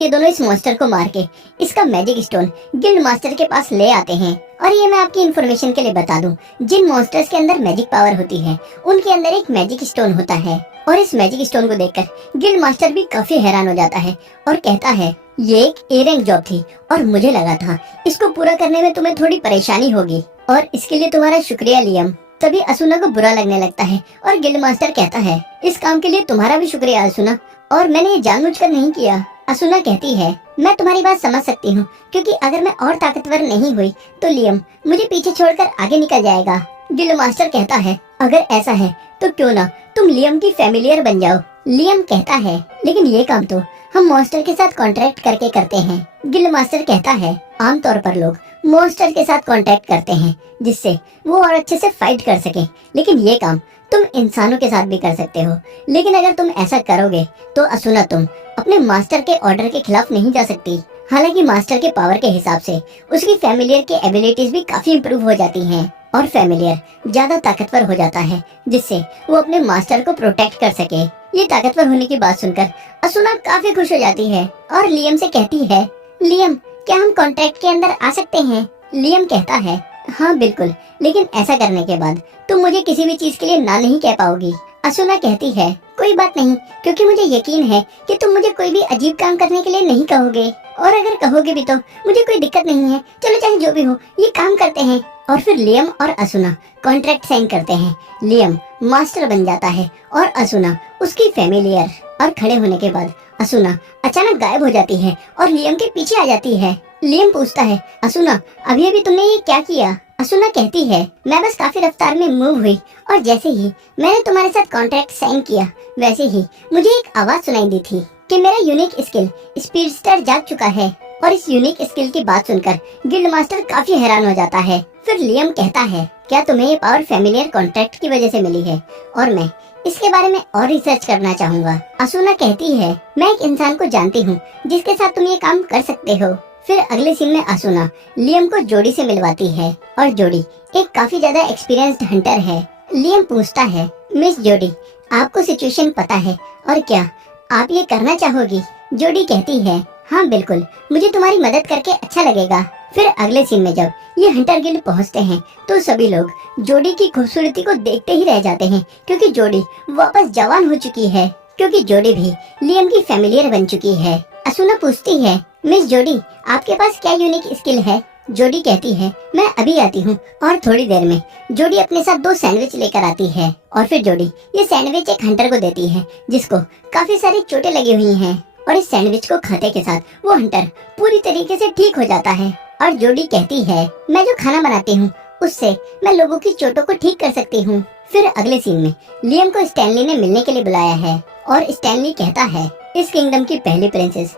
ये दोनों इस मॉन्स्टर को मार के इसका मैजिक स्टोन गिल्ड मास्टर के पास ले आते हैं। और ये मैं आपकी इन्फॉर्मेशन के लिए बता दूं, जिन मॉन्स्टर्स के अंदर मैजिक पावर होती है उनके अंदर एक मैजिक स्टोन होता है। और इस मैजिक स्टोन को देखकर गिल्ड मास्टर भी काफी हैरान हो जाता है और कहता है, ये एक ए रैंक जॉब थी और मुझे लगा था इसको पूरा करने में तुम्हें थोड़ी परेशानी होगी और इसके लिए तुम्हारा शुक्रिया लियम। तभी असुना को बुरा लगने लगता है और गिल्ड मास्टर कहता है, इस काम के लिए तुम्हारा भी शुक्रिया असुना, और मैंने ये जानबूझकर नहीं किया। असुना कहती है, मैं तुम्हारी बात समझ सकती हूँ, क्योंकि अगर मैं और ताकतवर नहीं हुई तो लियम मुझे पीछे छोड़कर आगे निकल जाएगा। गिल्ड मास्टर कहता है, अगर ऐसा है तो क्यों ना तुम लियम की फैमिलियर बन जाओ। लियम कहता है, लेकिन ये काम तो हम मॉन्स्टर के साथ कॉन्ट्रैक्ट करके करते हैं। गिल्ड मास्टर कहता है, आमतौर पर लोग मॉन्स्टर के साथ कॉन्ट्रैक्ट करते हैं जिससे वो और अच्छे से फाइट कर सके, लेकिन ये काम तुम इंसानों के साथ भी कर सकते हो। लेकिन अगर तुम ऐसा करोगे तो असुना तुम अपने मास्टर के ऑर्डर के खिलाफ नहीं जा सकती। हालांकि मास्टर के पावर के हिसाब से उसकी फैमिलियर की एबिलिटीज भी काफी इम्प्रूव हो जाती हैं और फैमिलियर ज्यादा ताकतवर हो जाता है जिससे वो अपने मास्टर को प्रोटेक्ट कर सके। ये ताकतवर होने की बात सुनकर असुना काफी खुश हो जाती है और लियम से कहती है, लियम क्या हम कॉन्ट्रैक्ट के अंदर आ सकते हैं? लियम कहता है, हाँ बिल्कुल, लेकिन ऐसा करने के बाद तुम मुझे किसी भी चीज के लिए ना नहीं कह पाओगी। असुना कहती है, कोई बात नहीं, क्योंकि मुझे यकीन है कि तुम मुझे कोई भी अजीब काम करने के लिए नहीं कहोगे, और अगर कहोगे भी तो मुझे कोई दिक्कत नहीं है। चलो चाहे जो भी हो, ये काम करते हैं। और फिर लियम और असुना कॉन्ट्रैक्ट साइन करते हैं। लियम मास्टर बन जाता है और असुना उसकी फैमिलियर। और खड़े होने के बाद असुना अचानक गायब हो जाती है और लियम के पीछे आ जाती है। लियम पूछता है, असुना अभी अभी तुमने ये क्या किया? असुना कहती है, मैं बस काफी रफ्तार में मूव हुई और जैसे ही मैंने तुम्हारे साथ कॉन्ट्रैक्ट साइन किया वैसे ही मुझे एक आवाज सुनाई दी थी कि मेरा यूनिक स्किल स्पीडस्टर जाग चुका है। और इस यूनिक स्किल की बात सुनकर गिल्ड मास्टर काफी हैरान हो जाता है। फिर लियम कहता है, क्या तुम्हें ये पावर फैमिलियर कॉन्ट्रैक्ट की वजह से मिली है? और मैं इसके बारे में और रिसर्च करना चाहूँगा। असुना कहती है, मैं एक इंसान को जानती हूँ जिसके साथ तुम ये काम कर सकते हो। फिर अगले सीन में असुना लियम को जोडी से मिलवाती है और जोडी एक काफी ज्यादा एक्सपीरियंस्ड हंटर है। लियम पूछता है, मिस जोडी आपको सिचुएशन पता है और क्या आप ये करना चाहोगी? जोडी कहती है, हाँ बिल्कुल, मुझे तुम्हारी मदद करके अच्छा लगेगा। फिर अगले सीन में जब ये हंटर गिल्ड पहुंचते हैं तो सभी लोग जोडी की खूबसूरती को देखते ही रह जाते हैं, क्योंकि जोडी वापस जवान हो चुकी है, क्योंकि जोडी भी लियम की फैमिलियर बन चुकी है। असुना पूछती है, मिस जोडी आपके पास क्या यूनिक स्किल है? जोडी कहती है, मैं अभी आती हूँ। और थोड़ी देर में जोडी अपने साथ 2 सैंडविच लेकर आती है और फिर जोडी ये सैंडविच एक हंटर को देती है जिसको काफी सारी चोटें लगी हुई हैं। और इस सैंडविच को खाते के साथ वो हंटर पूरी तरीके से ठीक हो जाता है। और जोडी कहती है, मैं जो खाना बनाती हूँ उससे मैं लोगों की चोटों को ठीक कर सकती हूँ। फिर अगले सीन में लियम को स्टैनली ने मिलने के लिए बुलाया है और स्टैनली कहता है, इस किंगडम की पहली प्रिंसेस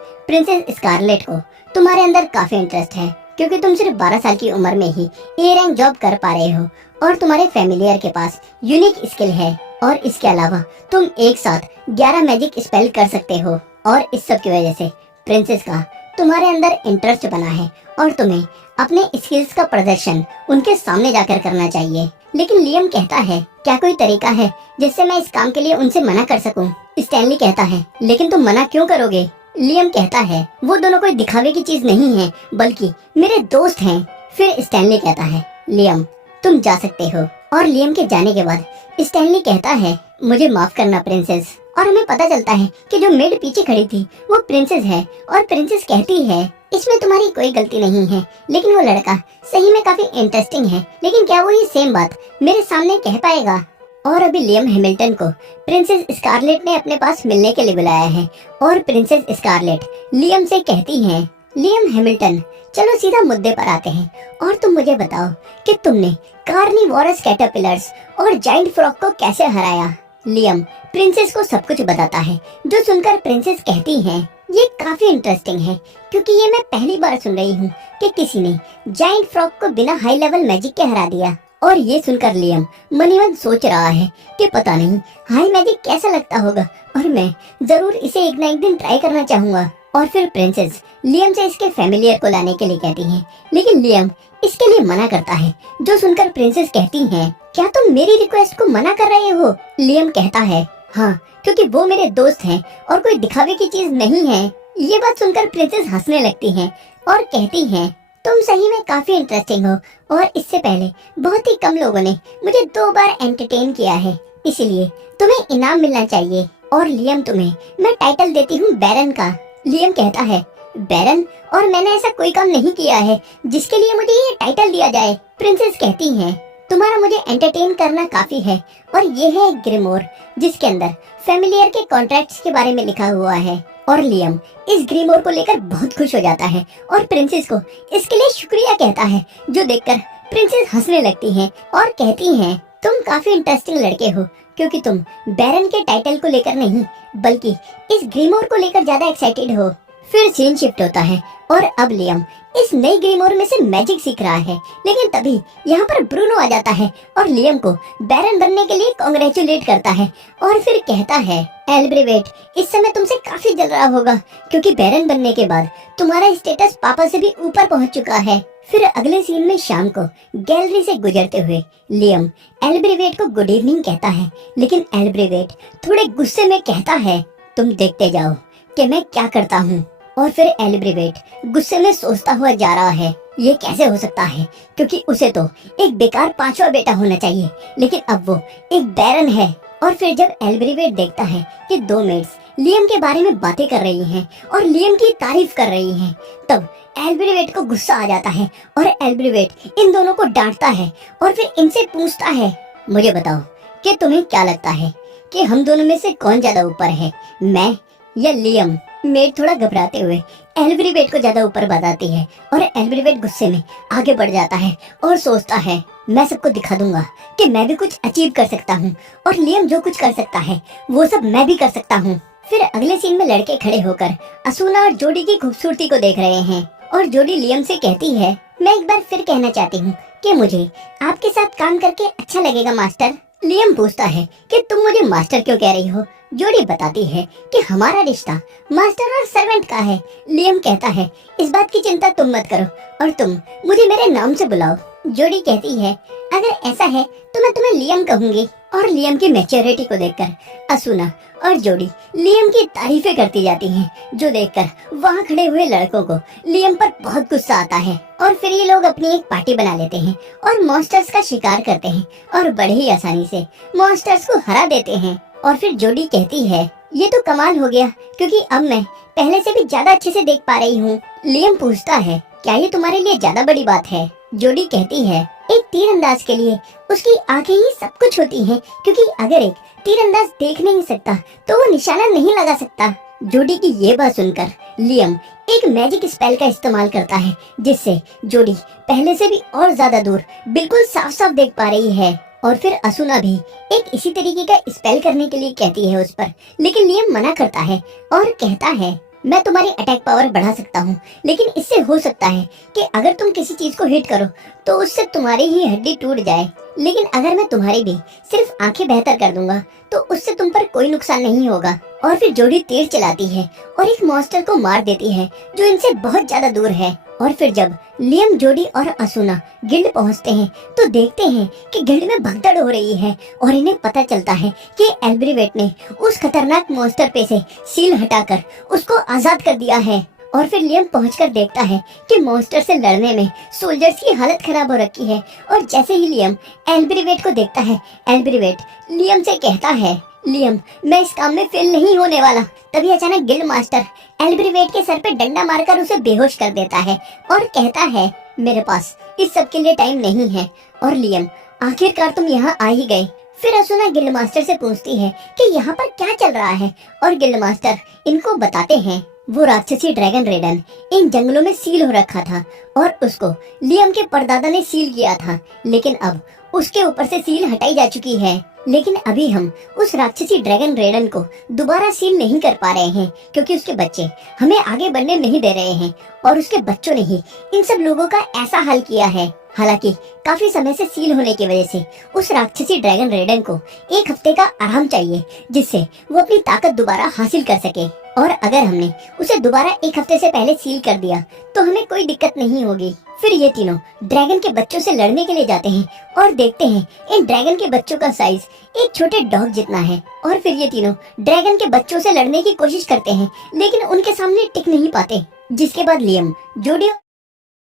स्कारलेट को तुम्हारे अंदर काफी इंटरेस्ट है, क्योंकि तुम सिर्फ 12 साल की उम्र में ही ए रैंक जॉब कर पा रहे हो और तुम्हारे फैमिलियर के पास यूनिक स्किल है। और इसके अलावा तुम एक साथ 11 मैजिक स्पेल कर सकते हो और इस सब की वजह से प्रिंसेस का तुम्हारे अंदर इंटरेस्ट बना है और तुम्हें अपने स्किल्स का प्रदर्शन उनके सामने जाकर करना चाहिए। लेकिन लियम कहता है, क्या कोई तरीका है जिससे मैं इस काम के लिए उनसे मना कर सकूं? स्टैनली कहता है, लेकिन तुम मना क्यों करोगे? लियम कहता है, वो दोनों कोई दिखावे की चीज नहीं है, बल्कि मेरे दोस्त हैं। फिर स्टैनली कहता है, लियम तुम जा सकते हो। और लियम के जाने के बाद स्टैनली कहता है, मुझे माफ करना प्रिंसेस। और हमें पता चलता है कि जो मेड पीछे खड़ी थी वो प्रिंसेस है और प्रिंसेस कहती है, इसमें तुम्हारी कोई गलती नहीं है, लेकिन वो लड़का सही में काफी इंटरेस्टिंग है, लेकिन क्या वो ये सेम बात मेरे सामने कह पाएगा? और अभी लियम हैमिल्टन को प्रिंसेस स्कारलेट ने अपने पास मिलने के लिए बुलाया है और प्रिंसेस स्कारलेट लियम से कहती है, लियम हैमिल्टन चलो सीधा मुद्दे पर आते हैं और तुम मुझे बताओ कि तुमने कार्निवोरस कैटरपिलर्स और जाइंट फ्रॉग को कैसे हराया? लियम प्रिंसेस को सब कुछ बताता है, जो सुनकर प्रिंसेस कहती है, ये काफी इंटरेस्टिंग है, क्योंकि ये मैं पहली बार सुन रही हूँ कि किसी ने जाइंट फ्रॉग को बिना हाई लेवल मैजिक के हरा दिया। और ये सुनकर लियम मन ही मन सोच रहा है कि पता नहीं हाई मैजिक कैसा लगता होगा और मैं जरूर इसे एक ना एक दिन ट्राई करना चाहूंगा। और फिर प्रिंसेस लियम से इसके फैमिलियर को लाने के लिए कहती है, लेकिन लियम इसके लिए मना करता है, जो सुनकर प्रिंसेस कहती है, क्या तुम मेरी रिक्वेस्ट को मना कर रहे हो? लियम कहता है, हाँ, क्योंकि वो मेरे दोस्त हैं और कोई दिखावे की चीज नहीं है। ये बात सुनकर प्रिंसेस हंसने लगती हैं और कहती हैं, तुम सही में काफी इंटरेस्टिंग हो और इससे पहले बहुत ही कम लोगों ने मुझे 2 बार एंटरटेन किया है, इसलिए तुम्हें इनाम मिलना चाहिए। और लियम, तुम्हें मैं टाइटल देती हूँ बैरन का। लियम कहता है, बैरन? और मैंने ऐसा कोई काम नहीं किया है जिसके लिए मुझे ये टाइटल दिया जाए। प्रिंसेस कहती हैं, तुम्हारा मुझे एंटरटेन करना काफी है और ये है एक ग्रिमोर जिसके अंदर फेमिलियर के कॉन्ट्रैक्ट्स के बारे में लिखा हुआ है। और लियम इस ग्रिमोर को लेकर बहुत खुश हो जाता है और प्रिंसेस को इसके लिए शुक्रिया कहता है, जो देखकर प्रिंसेस हंसने लगती हैं और कहती हैं, तुम काफी इंटरेस्टिंग लड़के हो क्योंकि तुम बैरन के टाइटल को लेकर नहीं बल्कि इस ग्रिमोर को लेकर ज्यादा एक्साइटेड हो। फिर सीन शिफ्ट होता है और अब लियम इस नई ग्रिमोर में से मैजिक सीख रहा है, लेकिन तभी यहाँ पर ब्रूनो आ जाता है और लियम को बैरन बनने के लिए कांग्रेचुलेट करता है और फिर कहता है, एल्ब्रेवेट इस समय तुमसे काफी जल रहा होगा क्योंकि बैरन बनने के बाद तुम्हारा स्टेटस पापा से भी ऊपर पहुँच चुका है। फिर अगले सीन में शाम को गैलरी से गुजरते हुए लियम एल्ब्रेवेट को गुड इवनिंग कहता है, लेकिन एल्ब्रेवेट थोड़े गुस्से में कहता है, तुम देखते जाओ कि मैं क्या करता हूँ। और फिर एल्ब्रेवेट गुस्से में सोचता हुआ जा रहा है, ये कैसे हो सकता है क्योंकि उसे तो एक बेकार 5वां बेटा होना चाहिए, लेकिन अब वो एक बैरन है। और फिर जब एल्ब्रेवेट देखता है कि 2 मेड्स लियम के बारे में बातें कर रही हैं और लियम की तारीफ कर रही हैं, तब एल्ब्रेवेट को गुस्सा आ जाता है और एल्ब्रेवेट इन दोनों को डांटता है और फिर इनसे पूछता है, मुझे बताओ कि तुम्हें क्या लगता है कि हम दोनों में से कौन ज्यादा ऊपर है, मैं या लियम? मेड थोड़ा घबराते हुए एल्ब्रेवेट को ज्यादा ऊपर बताती है और एल्ब्रेवेट गुस्से में आगे बढ़ जाता है और सोचता है, मैं सबको दिखा दूंगा कि मैं भी कुछ अचीव कर सकता हूँ और लियम जो कुछ कर सकता है वो सब मैं भी कर सकता हूँ। फिर अगले सीन में लड़के खड़े होकर असूना और जोडी की खूबसूरती को देख रहे हैं और जोडी लियम से कहती है, मैं एक बार फिर कहना चाहती हूँ कि मुझे आपके साथ काम करके अच्छा लगेगा मास्टर। लियम पूछता है कि तुम मुझे मास्टर क्यों कह रही हो? जोडी बताती है कि हमारा रिश्ता मास्टर और सर्वेंट का है। लियम कहता है, इस बात की चिंता तुम मत करो और तुम मुझे मेरे नाम से बुलाओ। जोडी कहती है, अगर ऐसा है तो मैं तुम्हें लियम कहूंगी। और लियम की मैच्योरिटी को देखकर असूना और जोडी लियम की तारीफें करती जाती हैं, जो देखकर वहाँ खड़े हुए लड़कों को लियम पर बहुत गुस्सा आता है। और फिर ये लोग अपनी एक पार्टी बना लेते हैं और मॉन्स्टर्स का शिकार करते हैं और बड़े ही आसानी से मॉन्स्टर्स को हरा देते हैं। और फिर जोडी कहती है, ये तो कमाल हो गया क्योंकि अब मैं पहले से भी ज्यादा अच्छे से देख पा रही हूँ। लियम पूछता है, क्या ये तुम्हारे लिए ज्यादा बड़ी बात है? जोडी कहती है, एक तीरंदाज के लिए उसकी आंखें ही सब कुछ होती हैं, क्योंकि अगर एक तीरंदाज देख नहीं सकता तो वो निशाना नहीं लगा सकता। जोडी की ये बात सुनकर लियम एक मैजिक स्पेल का इस्तेमाल करता है, जिससे जोडी पहले से भी और ज्यादा दूर बिल्कुल साफ साफ देख पा रही है। और फिर असूना भी एक इसी तरीके का स्पेल करने के लिए कहती है उस पर, लेकिन लियम मना करता है और कहता है, मैं तुम्हारी अटैक पावर बढ़ा सकता हूँ, लेकिन इससे हो सकता है कि अगर तुम किसी चीज को हिट करो तो उससे तुम्हारी ही हड्डी टूट जाए, लेकिन अगर मैं तुम्हारी भी सिर्फ आंखें बेहतर कर दूंगा तो उससे तुम पर कोई नुकसान नहीं होगा। और फिर जोडी तीर चलाती है और एक मॉन्स्टर को मार देती है जो इनसे बहुत ज्यादा दूर है। और फिर जब लियम, जोडी और असूना गिल्ड पहुंचते हैं तो देखते हैं कि गिल्ड में भगदड़ हो रही है और इन्हें पता चलता है कि एल्ब्रेवेट ने उस खतरनाक मॉन्स्टर पे से सील हटाकर उसको आजाद कर दिया है। और फिर लियम पहुंचकर देखता है कि मॉन्स्टर से लड़ने में सोल्जर्स की हालत खराब हो रखी है। और जैसे ही लियम एल्ब्रेवेट को देखता है, एल्ब्रेवेट लियम से कहता है, लियम, मैं इस काम में फेल नहीं होने वाला। तभी अचानक गिल्ड मास्टर एल्ब्रेवेट के सर पे डंडा मारकर उसे बेहोश कर देता है और कहता है, मेरे पास इस सब के लिए टाइम नहीं है। और लियम, आखिरकार तुम यहाँ आ ही गए। फिर असूना गिल्ड मास्टर से पूछती है कि यहाँ पर क्या चल रहा है और गिल्ड मास्टर इनको बताते हैं, वो राक्षसी ड्रैगन रेडन इन जंगलों में सील हो रखा था और उसको लियम के परदादा ने सील किया था, लेकिन अब उसके ऊपर से सील हटाई जा चुकी है। लेकिन अभी हम उस राक्षसी ड्रैगन रेडन को दोबारा सील नहीं कर पा रहे हैं क्योंकि उसके बच्चे हमें आगे बढ़ने नहीं दे रहे हैं और उसके बच्चों ने ही इन सब लोगों का ऐसा हाल किया है। हालांकि काफी समय से सील होने की वजह से उस राक्षसी ड्रैगन रेडन को 1 हफ्ते का आराम चाहिए, जिससे वो अपनी ताकत दोबारा हासिल कर सके। और अगर हमने उसे दोबारा एक हफ्ते से पहले सील कर दिया तो हमें कोई दिक्कत नहीं होगी। फिर ये तीनों ड्रैगन के बच्चों से लड़ने के लिए जाते हैं और देखते हैं इन ड्रैगन के बच्चों का साइज एक छोटे डॉग जितना है। और फिर ये तीनों ड्रैगन के बच्चों से लड़ने की कोशिश करते हैं लेकिन उनके सामने टिक नहीं पाते। जिसके बाद लियम, जोडी